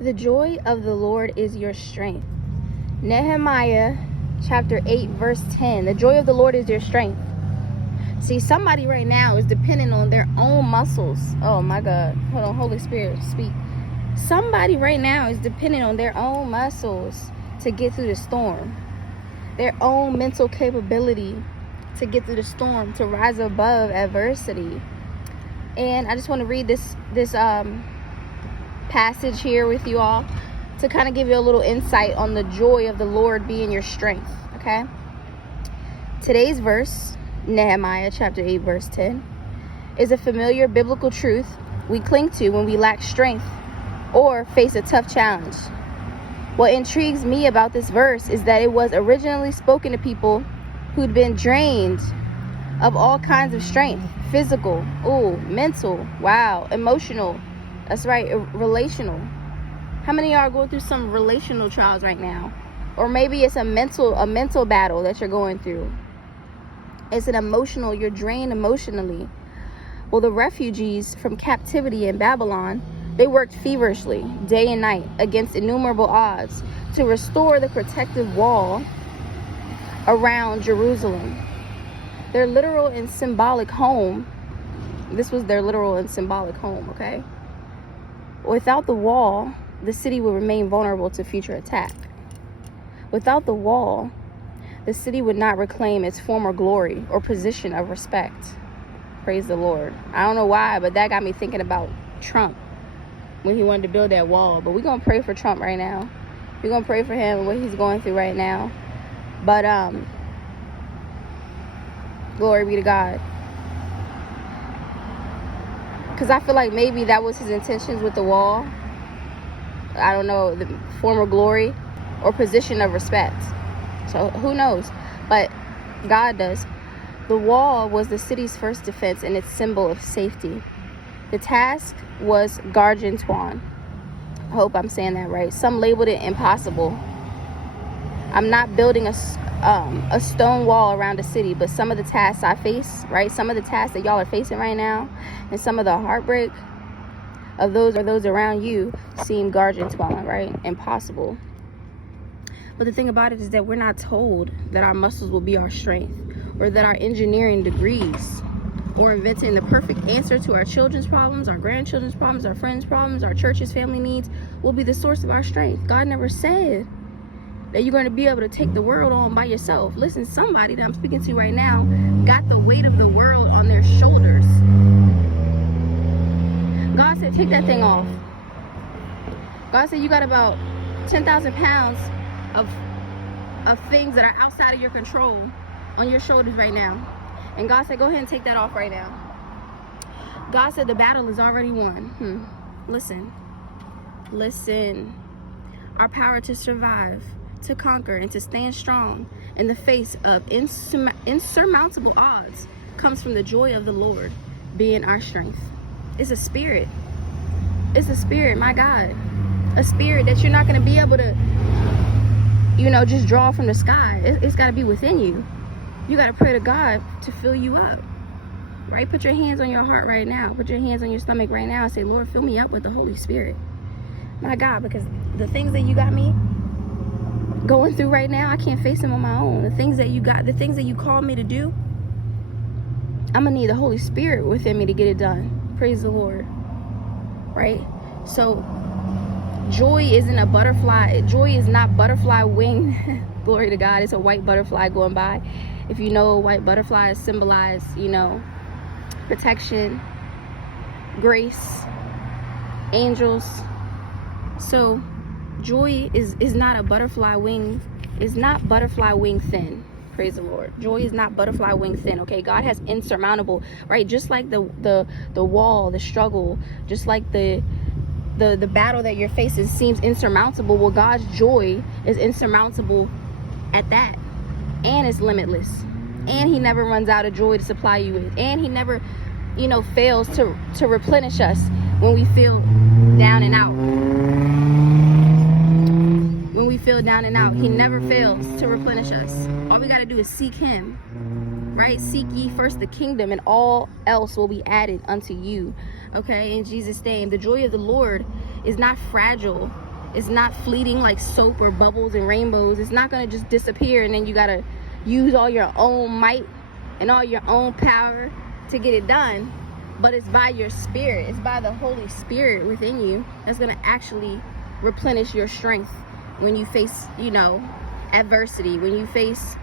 The joy of the Lord is your strength. Nehemiah chapter 8 verse 10. The joy of the Lord is your strength. See, somebody right now is depending on their own muscles. Oh my God. Hold on, Holy Spirit, speak. Somebody right now is depending on their own muscles to get through the storm. Their own mental capability to get through the storm, to rise above adversity. And I just want to read this passage here with you all to kind of give you a little insight on the joy of the Lord being your strength. Okay, today's verse, Nehemiah chapter 8 verse 10, is a familiar biblical truth we cling to when we lack strength or face a tough challenge. What intrigues me about this verse is that it was originally spoken to people who'd been drained of all kinds of strength: physical, mental, emotional, that's right, relational. How many of y'all are going through some relational trials right now? Or maybe it's a mental battle that you're going through. It's an emotional, you're drained emotionally. Well, the refugees from captivity in Babylon, they worked feverishly day and night against innumerable odds to restore the protective wall around Jerusalem. Their literal and symbolic home, this was their literal and symbolic home, okay? Without the wall, the city would remain vulnerable to future attack. Without the wall, the city would not reclaim its former glory or position of respect. Praise the Lord. I don't know why, but that got me thinking about Trump when he wanted to build that wall. But we're going to pray for Trump right now. We're going to pray for him and what he's going through right now. But glory be to God. Because I feel like maybe that was his intentions with the wall. I don't know, the former glory or position of respect. So who knows? But God does. The wall was the city's first defense and its symbol of safety. The task was gargantuan. I hope I'm saying that right. Some labeled it impossible. I'm not building a stone wall around a city, but some of the tasks I face, right? Some of the tasks that y'all are facing right now, and some of the heartbreak of those around you seem gargantuan, right? Impossible. But the thing about it is that we're not told that our muscles will be our strength, or that our engineering degrees, or inventing the perfect answer to our children's problems, our grandchildren's problems, our friends' problems, our church's family needs will be the source of our strength. God never said that you're going to be able to take the world on by yourself. Listen, somebody that I'm speaking to right now got the weight of the world on their shoulders. God said, take that thing off. God said, you got about 10,000 pounds of things that are outside of your control on your shoulders right now. And God said, go ahead and take that off right now. God said the battle is already won. Listen. Our power to survive, to conquer, and to stand strong in the face of insurmountable odds comes from the joy of the Lord being our strength. It's a spirit. It's a spirit, my God. A spirit that you're not going to be able to, just draw from the sky. It's got to be within you. You got to pray to God to fill you up, right? Put your hands on your heart right now. Put your hands on your stomach right now and say, Lord, fill me up with the Holy Spirit. My God, because the things that you got me going through right now, I can't face them on my own. The things that you called me to do, I'm going to need the Holy Spirit within me to get it done. Praise the Lord, right? So joy isn't a butterfly. Joy is not butterfly wing. Glory to God. It's a white butterfly going by. If you know, white butterflies symbolize, protection, grace, angels. So joy is not a butterfly wing. It's not butterfly wing thin. Praise the Lord. Joy is not butterfly wing thin. Okay, God has insurmountable, right? Just like the wall, the struggle, just like the battle that you're facing seems insurmountable. Well, God's joy is insurmountable at that, and it's limitless, and He never runs out of joy to supply you with, and He never, fails to replenish us when we feel down and out. When we feel down and out, He never fails to replenish us. All we got to do is seek Him, right? Seek ye first the kingdom, and all else will be added unto you. Okay, in Jesus' name. The joy of the Lord is not fragile It's not fleeting like soap or bubbles and rainbows. It's not going to just disappear and then you got to use all your own might and all your own power to get it done. But it's by your spirit. It's by the Holy Spirit within you that's going to actually replenish your strength when you face, adversity, when you face,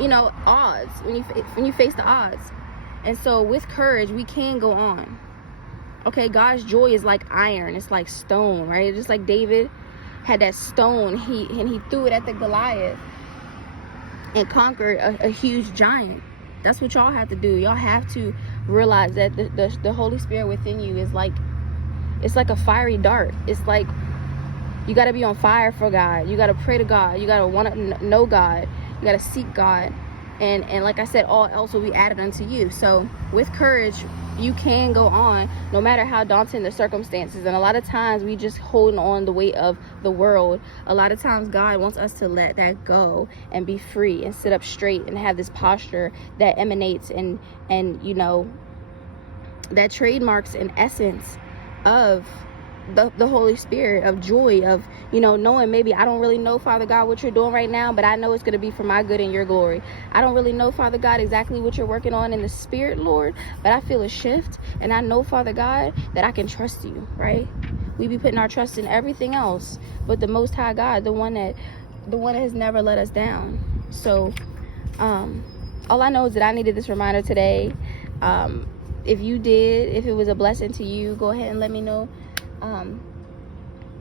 odds, when you face the odds. And so with courage, we can go on. Okay, God's joy is like iron. It's like stone, right? Just like David had that stone, he threw it at the Goliath and conquered a huge giant. That's what y'all have to do. Y'all have to realize that the Holy Spirit within you is like, it's like a fiery dart. It's like you got to be on fire for God. You got to pray to God. You got to want to know God. You got to seek God. And like I said, all else will be added unto you. So with courage, you can go on no matter how daunting the circumstances. And a lot of times we just holding on the weight of the world. A lot of times God wants us to let that go and be free and sit up straight and have this posture that emanates and that trademarks an essence of the Holy Spirit, of joy, of knowing maybe I don't really know, Father God, what you're doing right now, but I know it's going to be for my good and your glory. I don't really know, Father God, exactly what you're working on in the spirit, Lord, but I feel a shift, and I know, Father God, that I can trust you, right? We be putting our trust in everything else but the Most High God, the one that has never let us down. So all I know is that I needed this reminder today. If it was a blessing to you, go ahead and let me know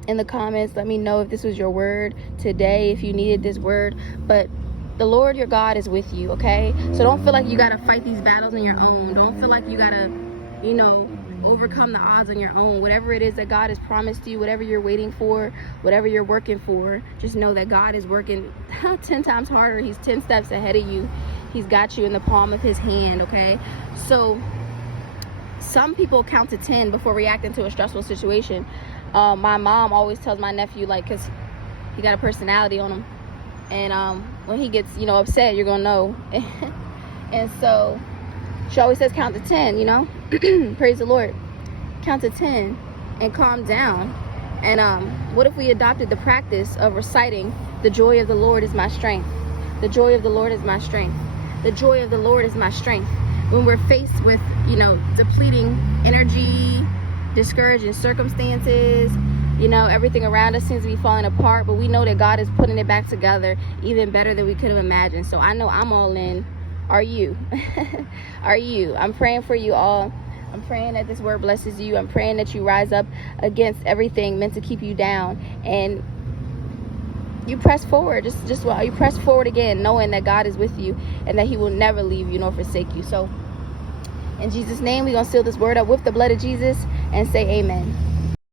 in the comments. Let me know if this was your word today, if you needed this word. But the Lord your God is with you, okay? So don't feel like you gotta fight these battles on your own. Don't feel like you gotta overcome the odds on your own. Whatever it is that God has promised you, whatever you're waiting for, whatever you're working for, just know that God is working 10 times harder. He's 10 steps ahead of you. He's got you in the palm of his hand, okay? So some people count to 10 before reacting to a stressful situation. My mom always tells my nephew, because he got a personality on him, and when he gets upset, you're gonna know. And so she always says count to 10. Praise the Lord. Count to 10 and calm down. And what if we adopted the practice of reciting, the joy of the Lord is my strength, the joy of the Lord is my strength, the joy of the Lord is my strength. When we're faced with, depleting energy, discouraging circumstances, everything around us seems to be falling apart, but we know that God is putting it back together even better than we could have imagined. So I know I'm all in. Are you? Are you? I'm praying for you all. I'm praying that this word blesses you. I'm praying that you rise up against everything meant to keep you down, and you press forward. You press forward again, knowing that God is with you and that he will never leave you nor forsake you. So in Jesus' name, we're going to seal this word up with the blood of Jesus and say amen.